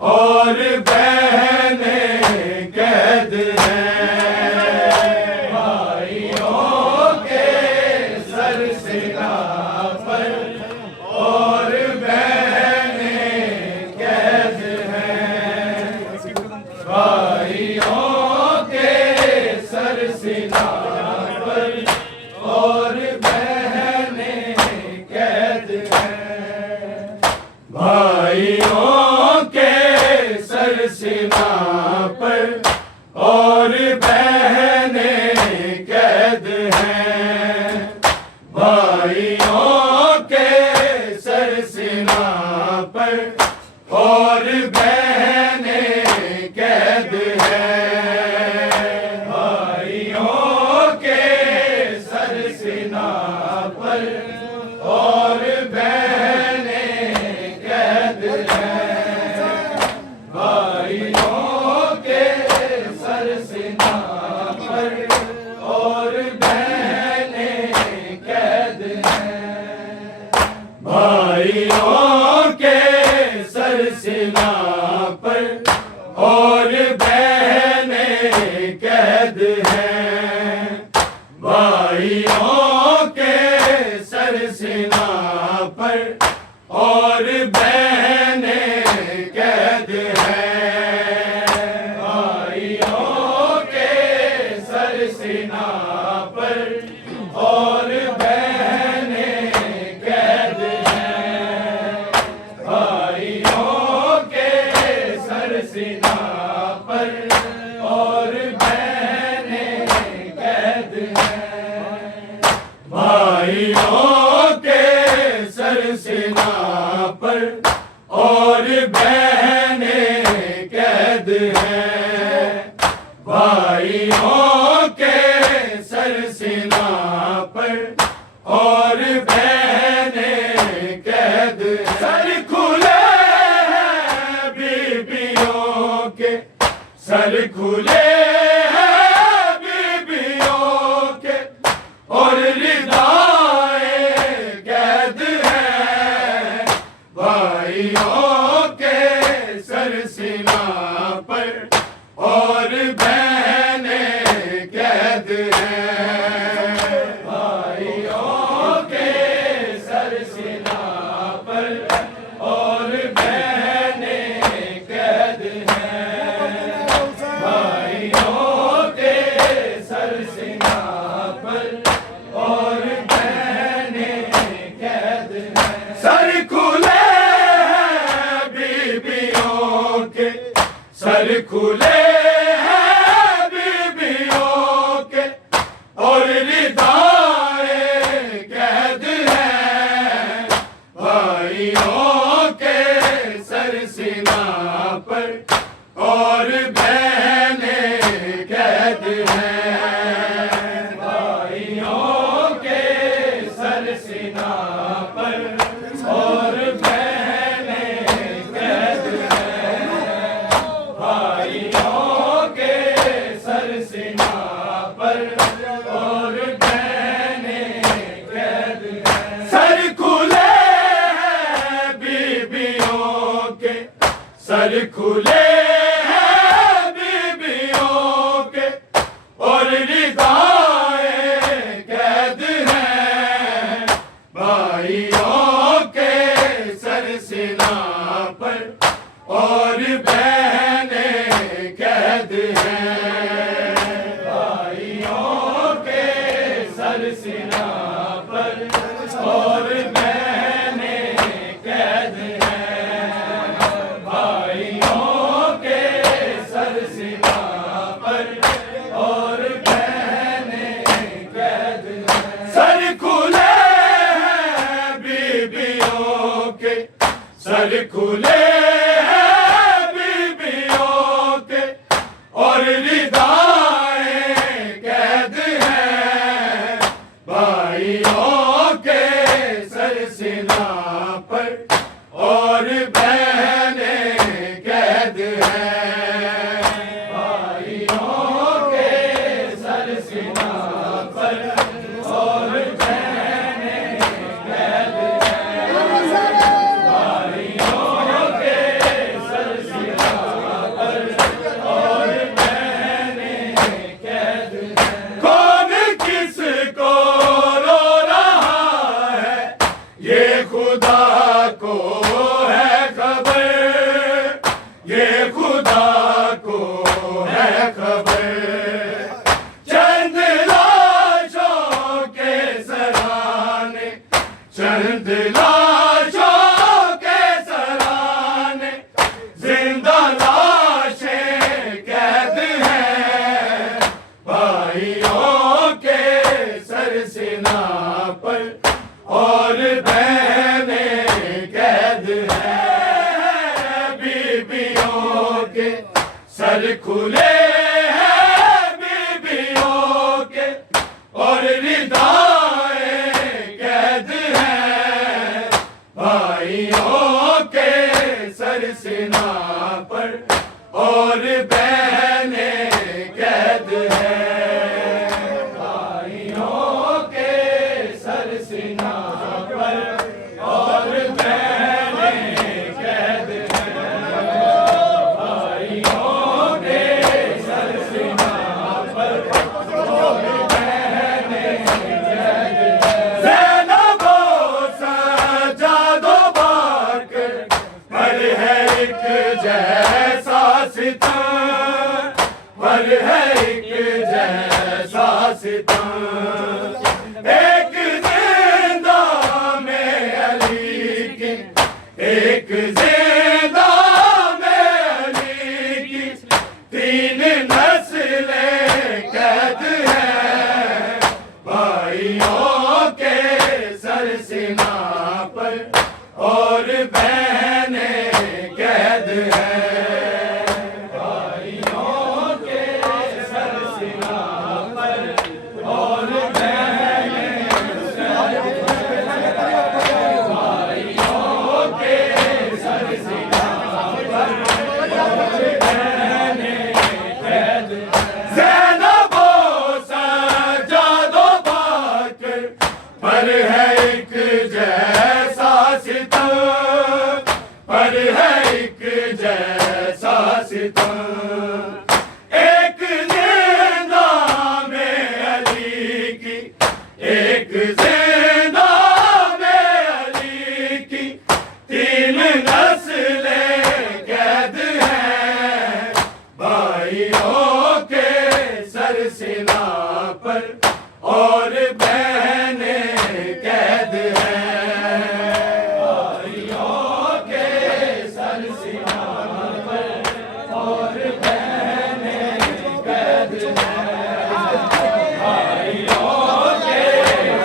اور بہنیں قید ہیں، بھائیوں کے سر سنا پر اور بہنیں قید ہیں، بھائیوں کے سر سنا پر اور بہنیں قید ہیں، بھائیوں کے سر سنا پر اور بہنیں قید ہیں، بھائیوں کے سر سنا پر اور بہنیں قید ہیں، بھائیوں کے سر سنا پر اور بہنیں قید ہیں، بھائیوں کے سر سنا پر اور بہنیں قید ہیں، بھائیوں کے سر سنا پر اور بہنیں قید ہیں، بھائیوں کے سر سنا پر اور بہنیں قید ہیں، بھائیوں کے سر سنا پر اور بہنیں قید ہیں، بھائیوں کے سر سنا پر اور بہنیں قید ہیں، بھائیوں کے سر سنا پر اور بہنیں قید ہیں، بھائیوں کے سر سنا پر اور بہنیں قید ہیں، سر کھلے ہیں بیبیوں کے، سر کھلے ہیں بیبیوں کے اور ردائیں قید ہیں، بھائیوں کے سر سنا پر اور بہنیں قید ہیں، بھائیوں کے سر سنا پر اور بہنیں قید ہیں، بھائیوں کے سر سنا پر اور بہنیں قید ہیں، سر کھلے ہیں بیبیوں کے، سر کھلے ہیں بیبیوں کے اور ردائیں قید ہیں، بھائیوں کے سر سنا پر اور بہنیں قید ہیں، بھائیوں کے سر سنا پر اور بہنیں قید ہیں، بھائیوں کے سر سنا پر اور بہنیں قید ہیں، سر کھلے ہیں بیبیوں کے، سر کھلے ہیں بیبیوں کے اور ردائیں قید ہیں، بھائیوں کے سر سنا پر اور بہنیں قید ہیں، بھائیوں کے سر سنا پر اور بہنیں قید ہیں، بھائیوں کے سر سنا پر اور بہنیں قید ہیں، سر کھلے ہیں بیبیوں کے، سر کھلے ہیں بیبیوں کے اور ردائیں قید ہیں، بھائیوں کے سر سنا پر اور بہنیں قید ہیں، بھائیوں کے سر سنا پر اور بہنیں قید ہیں، بھائیوں کے سر سنا یہ خدا کو ہے خبر، چند لاشوں کے سرانے، چند لاشوں کے سرانے، زندہ لاشیں قید ہیں بھائیوں کے سر سینہ پر، اور بہنیں قید ہیں بیبیوں کے سر کھلے ہیں بیبیوں کے، اور ردائیں قید ہیں بھائیوں کے سر سینہ پر، اور بہنیں قید ہیں بھائیوں کے سر سینہ پر، اور بہنیں قید ہیں بھائیوں کے سر سینہ پر، اور بہنیں قید ہیں۔ زینب و سجاد و باقر پر ہے ایک جیسا ستم، پر ہے ایک جیسا ستم، ایک زندہ میں علی کی، ایک زندہ میں علی کی، تین نسلیں قید ہیں بھائیوں کے سر سینہ پر، اور بہنیں قید ہیں بھائیوں کے سر سینہ پر، اور بہنیں قید ہیں بھائیوں کے سر سینہ پر، اور بہنیں قید ہیں۔ زینب و سجاد و باقر پر ہے ایک جیسا ستم، پر ہے ایک جیسا ستم، ایک زندہ میں علی کی، ایک زندہ میں علی کی، تین نسلیں قید ہیں بھائیوں کے سر سینہ پر، اور بہنیں قید ہیں بھائیوں کے سر سینہ پر، اور بہنیں قید ہیں بھائیوں کے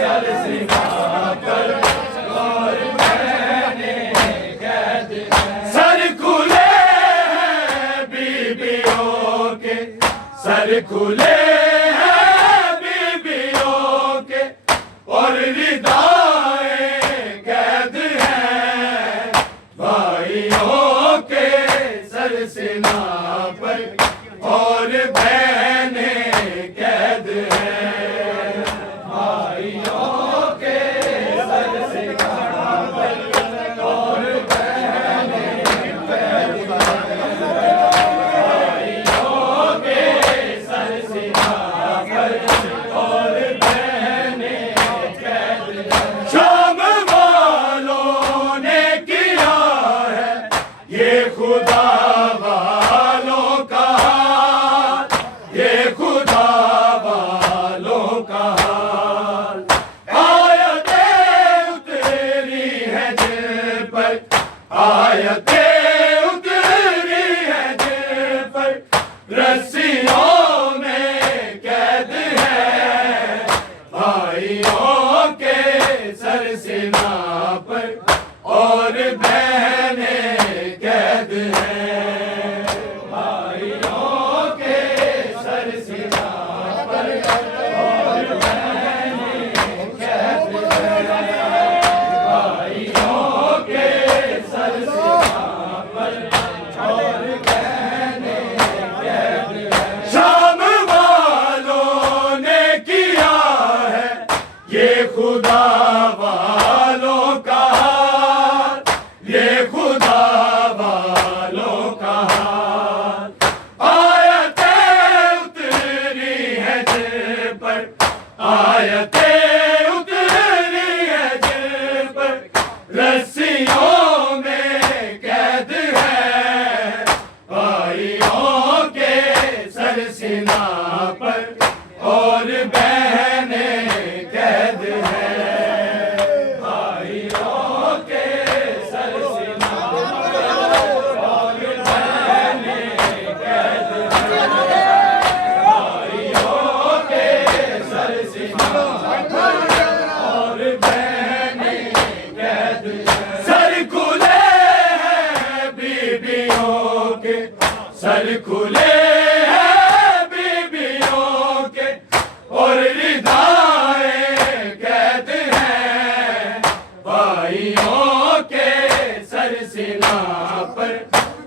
سر سینہ پر، اور بہنیں قید ہیں۔ سر کھلے ہیں بیبیوں کے، سر کھلے ہیں بیبیوں کے، اور ردائیں قید ہیں بھائیوں کے سر سینہ پر، اور بہنیں قید ہیں بھائیوں کے سر سینہ پر، اور بہنیں قید ہیں بھائیوں کے سر سینہ پر، اور بہنیں قید ہیں۔ شام والوں نے کیا ہے یہ خدا والوں کا اور بہنیں قید ہیں، بھائیوں کے سر سینا پر اور بہنیں قید ہیں، بھائیوں کے سر سینا پر اور بہنیں قید ہیں، سر کھلے ہیں بیویوں کے، سر کھلے اور بہنیں قید ہیں، بھائیوں کے سر سینا پر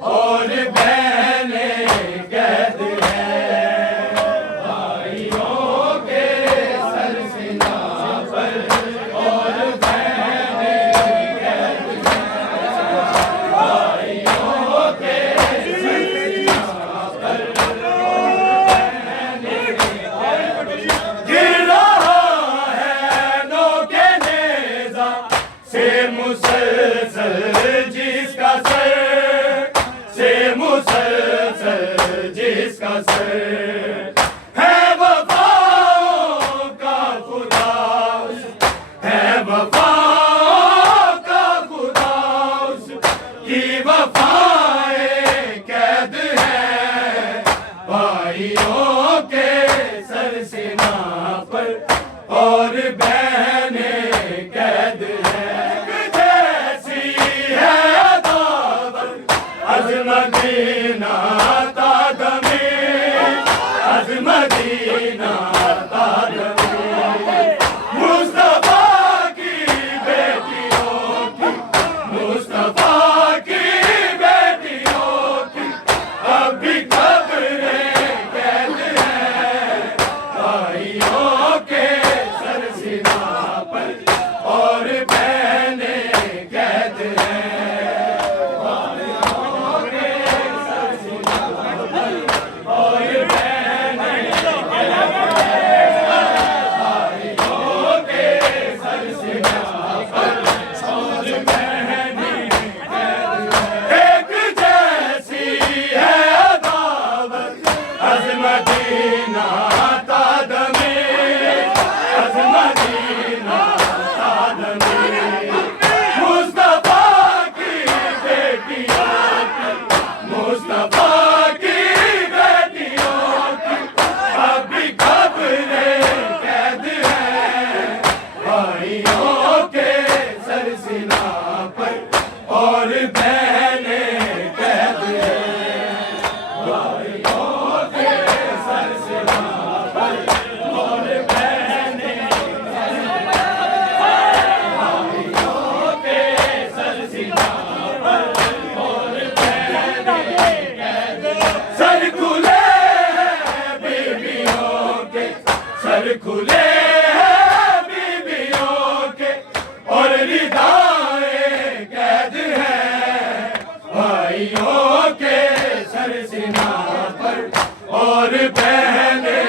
اور بہنیں قید ہیں، بھائیوں کے سر سینا پر اور بہنیں قید ہیں، گر رہا ہے نوک نیزہ سے مسلسل جس کا سر، مسلسل جس کا سر ہے وفاؤں کا خدا، ہے وفاؤں کا خدا، اس کی وفائیں قید ہیں، بھائیوں کے سر سینا پر اور بہنیں قید ہیں، جیسی ہے عداوت از مدینہ تا دمشق، از مدینہ تا دمشق، مصطفیٰ کی بیٹیوں کی، مصطفیٰ کی بیٹیوں کی اب بھی قبریں قید ہیں، بھائیوں کے سر سینا پر اور بہنیں قید ہیں، اور بہنیں قید ہیں، بھائیوں کے سر سینا پر اور بہنیں قید ہیں، بھائیوں کے سر سینا پر اور بہنیں قید ہیں، سر کھلے ہیں بیویوں کے، سر کھلے ہیں بیویوں کے اور ردائیں قید ہیں، بھائیوں کے سر سینا پر اور بہنیں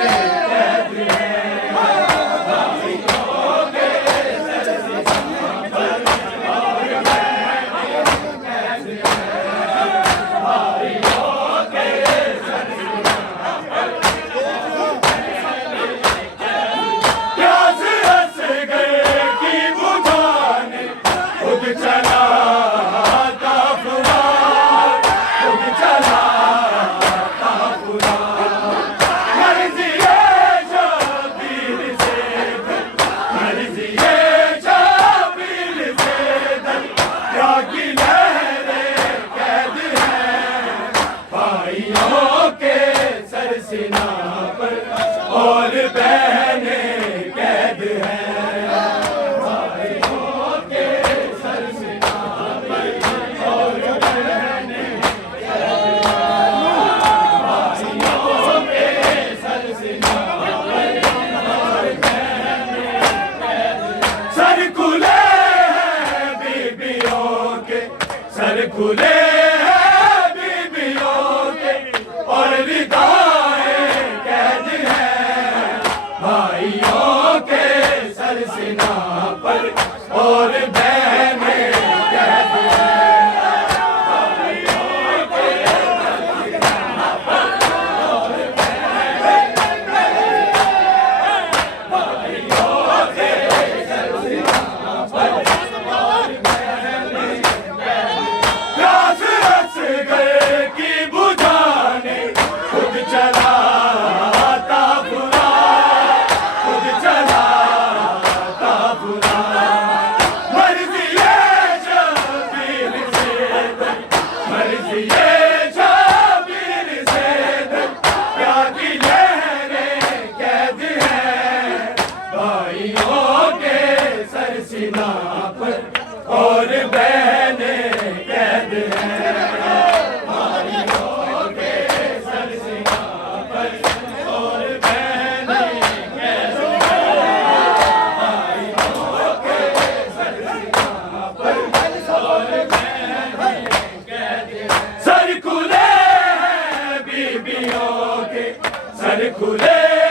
قید ہیں، بھائیوں کے سر سینا پر اور بہنیں قید ہیں، بھائیوں کے سر سینا پر اور بہنیں قید ہیں، پیاس اصغر کی بجھانے خود چلا سینا پر اور بہنیں قید ہیں، بھائیوں کے سر سینا پر اور بہنیں قید ہیں، بھائیوں کے سر سینا پر اور بہنیں قید ہیں، سر کھلے ہیں بیویوں کے، سر کھلے ہیں بیویوں کے اور ردائیں خوشیوں کے سر کھلے